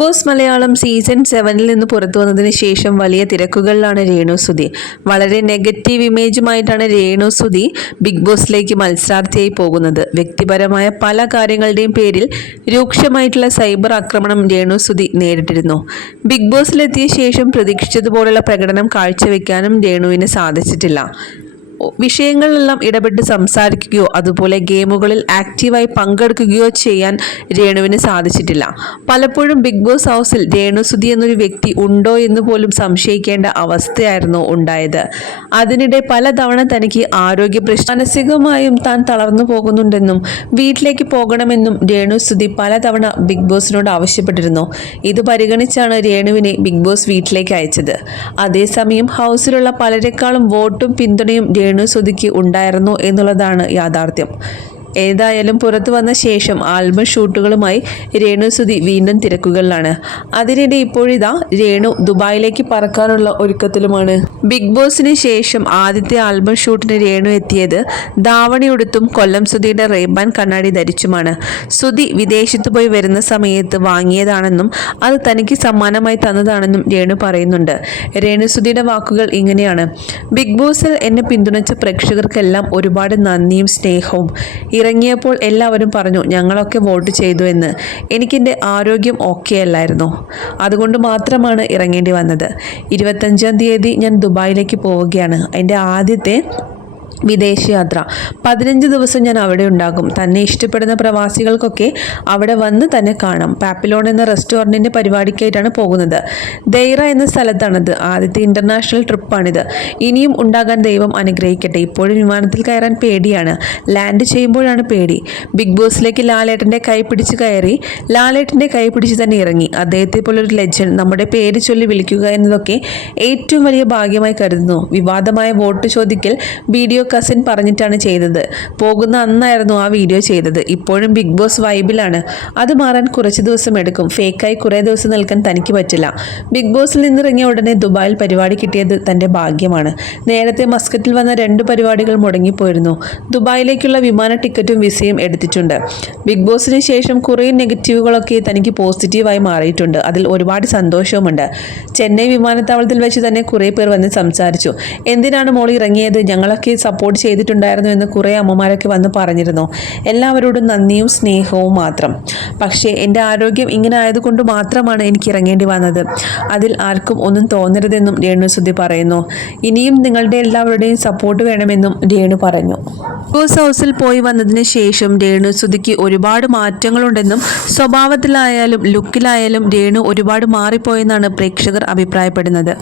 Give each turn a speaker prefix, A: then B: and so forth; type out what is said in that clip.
A: Boss Malayalam season സെവനിൽ നിന്ന് പുറത്തു വന്നതിന് ശേഷം വലിയ തിരക്കുകളിലാണ് രേണു സുധി. വളരെ നെഗറ്റീവ് ഇമേജുമായിട്ടാണ് രേണു സുധി ബിഗ് ബോസിലേക്ക് മത്സരാർത്ഥിയായി പോകുന്നത്. വ്യക്തിപരമായ പല കാര്യങ്ങളുടെയും പേരിൽ രൂക്ഷമായിട്ടുള്ള സൈബർ ആക്രമണം രേണു സുധി നേരിട്ടിരുന്നു. ബിഗ് ബോസിലെത്തിയ ശേഷം പ്രതീക്ഷിച്ചതുപോലുള്ള പ്രകടനം കാഴ്ചവെക്കാനും രേണുവിന് സാധിച്ചിട്ടില്ല. വിഷയങ്ങളിലെല്ലാം ഇടപെട്ട് സംസാരിക്കുകയോ അതുപോലെ ഗെയിമുകളിൽ ആക്റ്റീവായി പങ്കെടുക്കുകയോ ചെയ്യാൻ രേണുവിന് സാധിച്ചിട്ടില്ല. പലപ്പോഴും ബിഗ് ബോസ് ഹൗസിൽ രേണു സുധി എന്നൊരു വ്യക്തി ഉണ്ടോ എന്ന് പോലും സംശയിക്കേണ്ട അവസ്ഥയായിരുന്നു ഉണ്ടായത്. അതിനിടെ പലതവണ തനിക്ക് ആരോഗ്യ പ്രശ്നം മാനസികമായും താൻ തളർന്നു പോകുന്നുണ്ടെന്നും വീട്ടിലേക്ക് പോകണമെന്നും രേണു സുധി പലതവണ ബിഗ് ബോസിനോട് ആവശ്യപ്പെട്ടിരുന്നു. ഇത് പരിഗണിച്ചാണ് രേണുവിനെ ബിഗ് ബോസ് വീട്ടിലേക്ക് അയച്ചത്. അതേസമയം ഹൗസിലുള്ള പലരെക്കാളും വോട്ടും പിന്തുണയും രേണു സുധിക്ക് ഉണ്ടായിരുന്നു എന്നുള്ളതാണ് യാഥാർത്ഥ്യം. ഏതായാലും പുറത്തു വന്ന ശേഷം ആൽബം ഷൂട്ടുകളുമായി രേണു സുധി വീണ്ടും തിരക്കുകളിലാണ്. അതിനിടെ ഇപ്പോഴിതാ രേണു ദുബായിലേക്ക് പറക്കാനുള്ള ഒരുക്കത്തിലുമാണ്. ബിഗ് ബോസിന് ശേഷം ആദ്യത്തെ ആൽബം ഷൂട്ടിന് രേണു എത്തിയത് ധാവണിയുടുത്തും കൊല്ലം സുധിയുടെ റേബാൻ കണ്ണാടി ധരിച്ചുമാണ്. സുധി വിദേശത്ത് പോയി വരുന്ന സമയത്ത് വാങ്ങിയതാണെന്നും അത് തനിക്ക് സമ്മാനമായി തന്നതാണെന്നും രേണു പറയുന്നുണ്ട്. രേണു സുധിയുടെ വാക്കുകൾ ഇങ്ങനെയാണ്. ബിഗ് ബോസിൽ എന്നെ പിന്തുണച്ച പ്രേക്ഷകർക്കെല്ലാം ഒരുപാട് നന്ദിയും സ്നേഹവും. ഇറങ്ങിയപ്പോൾ എല്ലാവരും പറഞ്ഞു ഞങ്ങളൊക്കെ വോട്ട് ചെയ്തു എന്ന്. എനിക്കെന്റെ ആരോഗ്യം ഓക്കെ അല്ലായിരുന്നു. അതുകൊണ്ട് മാത്രമാണ് ഇറങ്ങേണ്ടി വന്നത്. ഇരുപത്തഞ്ചാം തീയതി ഞാൻ ദുബായിലേക്ക് പോവുകയാണ്. എന്റെ ആദ്യത്തെ വിദേശയാത്ര. പതിനഞ്ച് ദിവസം ഞാൻ അവിടെ ഉണ്ടാകും. തന്നെ ഇഷ്ടപ്പെടുന്ന പ്രവാസികൾക്കൊക്കെ അവിടെ വന്ന് തന്നെ കാണാം. പാപ്പിലോൺ എന്ന റെസ്റ്റോറന്റിന്റെ പരിപാടിക്കായിട്ടാണ് പോകുന്നത്. ദൈറ എന്ന സ്ഥലത്താണിത്. ആദ്യത്തെ ഇന്റർനാഷണൽ ട്രിപ്പാണിത്. ഇനിയും ഉണ്ടാകാൻ ദൈവം അനുഗ്രഹിക്കട്ടെ. ഇപ്പോഴും വിമാനത്തിൽ കയറാൻ പേടിയാണ്. ലാൻഡ് ചെയ്യുമ്പോഴാണ് പേടി. ബിഗ് ബോസിലേക്ക് ലാലേട്ടന്റെ കൈ പിടിച്ച് കയറി ലാലേട്ടന്റെ കൈ പിടിച്ച് തന്നെ ഇറങ്ങി. അദ്ദേഹത്തെ പോലൊരു ലെജൻഡ് നമ്മുടെ പേര് ചൊല്ലി വിളിക്കുക എന്നതൊക്കെ ഏറ്റവും വലിയ ഭാഗ്യമായി കരുതുന്നു. വിവാദമായ വോട്ട് ചോദിക്കൽ വീഡിയോ കസിൻ പറഞ്ഞിട്ടാണ് ചെയ്തത്. പോകുന്ന അന്നായിരുന്നു ആ വീഡിയോ ചെയ്തത്. ഇപ്പോഴും ബിഗ് ബോസ് വൈബിലാണ് അത് മാറാൻ കുറച്ച് ദിവസം എടുക്കും. ഫേക്കായി കുറേ ദിവസം നിൽക്കാൻ തനിക്ക് പറ്റില്ല. ബിഗ് ബോസിൽ നിന്നിറങ്ങിയ ഉടനെ ദുബായിൽ പരിപാടി കിട്ടിയത് തന്റെ ഭാഗ്യമാണ്. നേരത്തെ മസ്കറ്റിൽ വന്ന രണ്ട് പരിപാടികൾ മുടങ്ങിപ്പോയിരുന്നു. ദുബായിലേക്കുള്ള വിമാന ടിക്കറ്റും വിസയും എടുത്തിട്ടുണ്ട്. ബിഗ് ബോസിന് ശേഷം കുറേ നെഗറ്റീവുകളൊക്കെ തനിക്ക് പോസിറ്റീവായി മാറിയിട്ടുണ്ട്. അതിൽ ഒരുപാട് സന്തോഷവുമുണ്ട്. ചെന്നൈ വിമാനത്താവളത്തിൽ വെച്ച് തന്നെ കുറേ പേർ വന്ന് സംസാരിച്ചു. എന്തിനാണ് മോൾ ഇറങ്ങിയത്? ഞങ്ങളൊക്കെ സപ്പോർട്ട് ചെയ്തിട്ടുണ്ടായിരുന്നു എന്ന് കുറേ അമ്മമാരൊക്കെ വന്ന് പറഞ്ഞിരുന്നു. എല്ലാവരോടും നന്ദിയും സ്നേഹവും മാത്രം. പക്ഷേ എന്റെ ആരോഗ്യം ഇങ്ങനെ ആയതുകൊണ്ട് മാത്രമാണ് എനിക്ക് ഇറങ്ങേണ്ടി വന്നത്. അതിൽ ആർക്കും ഒന്നും തോന്നരുതെന്നും രേണു സുധി പറയുന്നു. ഇനിയും നിങ്ങളുടെ എല്ലാവരുടെയും സപ്പോർട്ട് വേണമെന്നും രേണു പറഞ്ഞു. ബോസ് ഹൗസിൽ പോയി വന്നതിന് ശേഷം രേണു സുധിക്ക് ഒരുപാട് മാറ്റങ്ങളുണ്ടെന്നും സ്വഭാവത്തിലായാലും ലുക്കിലായാലും രേണു ഒരുപാട് മാറിപ്പോയെന്നാണ് പ്രേക്ഷകർ അഭിപ്രായപ്പെടുന്നത്.